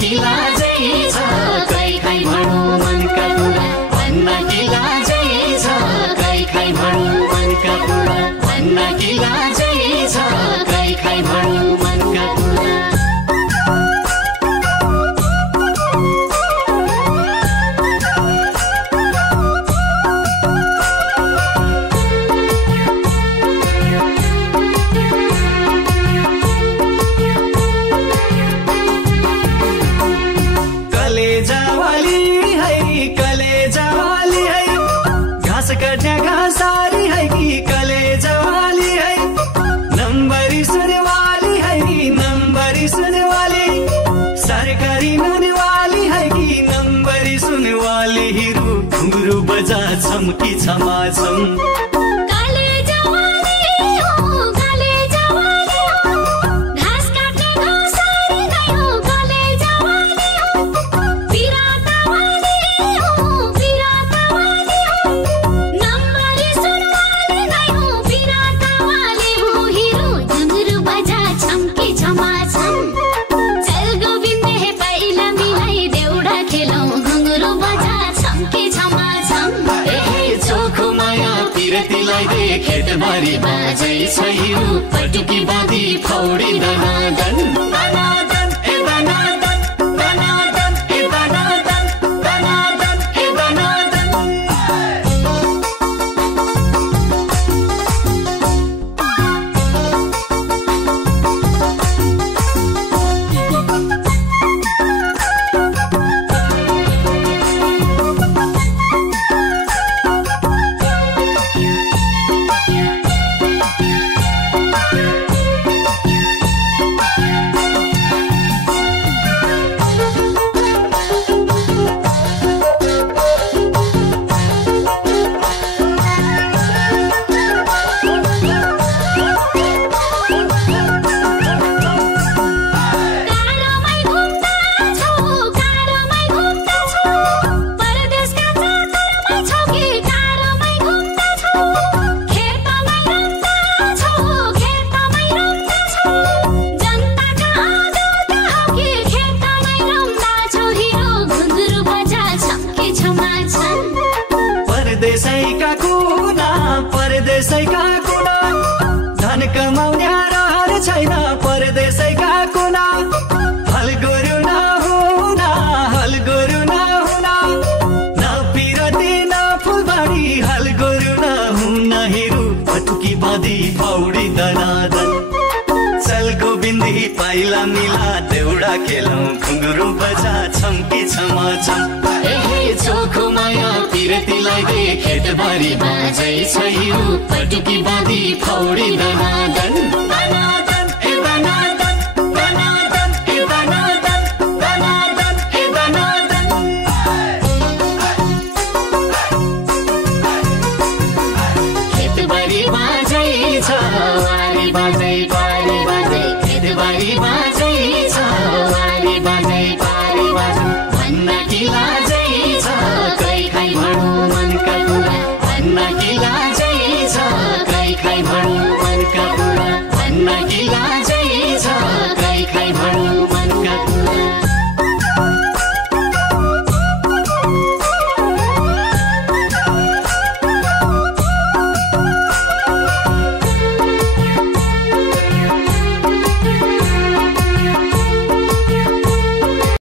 कि लाजै छ खै खै भनौँ मनका कुरा भन्न कि लाजै छ खै खै भनौँ मनका कुरा भन्न कि लाजै छ खै खै भनौँ मनका कुरा बजा छमकी छमाछम काले जवाली हो काले जवाली हो घाँस काट्ने घसारी गयो काले जवाली हो पिरातवाली हो नम्बरी सुनवाली गयो पिरातवाली हो हिरो घुंघरू बजा छमकी छमाछम चल गोविन्द हे पहिला मिलाई देउडा खेलौं घुंघरू बजा छमकी छमाछम तिलाई दे खेतबारी बाजै छैरु पटुकी बाँधी फौडी दनादन दनादन ए दनादन दनादन ए दनादन दनादन ए दनादन परदेशैका कुना धन कमाउने रहर छैन परदेशैका कुना हल गोरु नहुना न पिरती न फुलबारी हल गोरु नहुना हिरु पटुकी बाँधी पौडी दनादन चल गोविन्दी पाइला मिला देउडा खेलौं घुंघरू बजा छम्की छमाछम चोखो माया पिरतीलाई दे खेतबारी बाजै छैरु पटुकी बाँधी फौडी दनादन